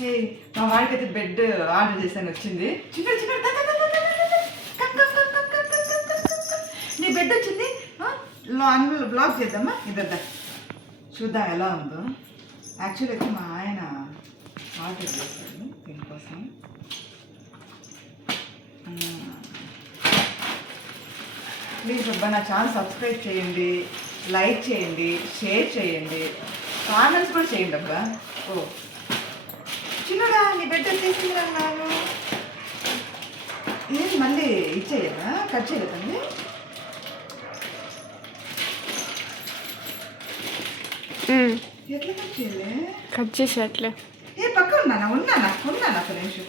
హే మా వాడికి అయితే బెడ్ ఆర్డర్ చేశాను, వచ్చింది. చిన్న చిన్న నీ బెడ్ వచ్చింది. అందులో బ్లాక్ చేద్దామా? ఇద్దా చూద్దాం ఎలా ఉందో. యాక్చువల్ అయితే మా ఆయన ఆర్డర్ చేశాడు దీనికోసం. ప్లీజ్ అబ్బా నా ఛానల్ సబ్స్క్రైబ్ చేయండి, లైక్ చేయండి, షేర్ చేయండి, కామెంట్స్ కూడా చేయండి అబ్బా. ఓ చిన్నడా నీ బెడ్ తీసిందిరా నాను. ఏం మళ్ళీ ఇచ్చేయదా? కట్ చేయలేదండి. ఎట్లా కట్ చేయలే? కట్ చేసి అట్లే. ఏ పక్క ఉన్నానా ఒక నిమిషం.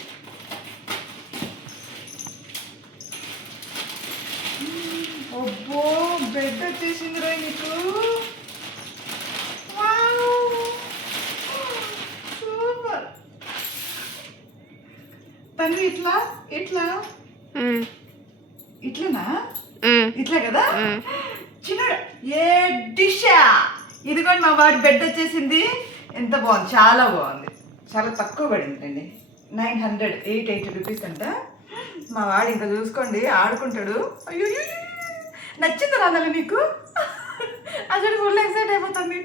అబ్బో బెడ్ వచ్చేసిందిరా నీకు. సూపర్. తను ఇట్లా ఇట్లా ఇట్లనా? ఇట్లా కదా చిన్న ఏ డిషా. ఇదిగోండి మా వాడి బెడ్ వచ్చేసింది. ఎంత బాగుంది, చాలా బాగుంది, చాలా తక్కువ పడింది అండి. 880 రూపీస్ అంట. మా వాడు ఇంకా చూసుకోండి ఆడుకుంటాడు. అయ్యో నచ్చింది రాదాలి నీకు? అసలు ఫుల్ ఎక్సైట్ అయిపోతుంది.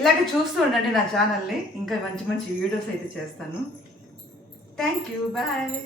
ఇలాగే చూస్తూ ఉండండి నా ఛానల్ని, ఇంకా మంచి మంచి వీడియోస్ అయితే చేస్తాను. Thank you, bye.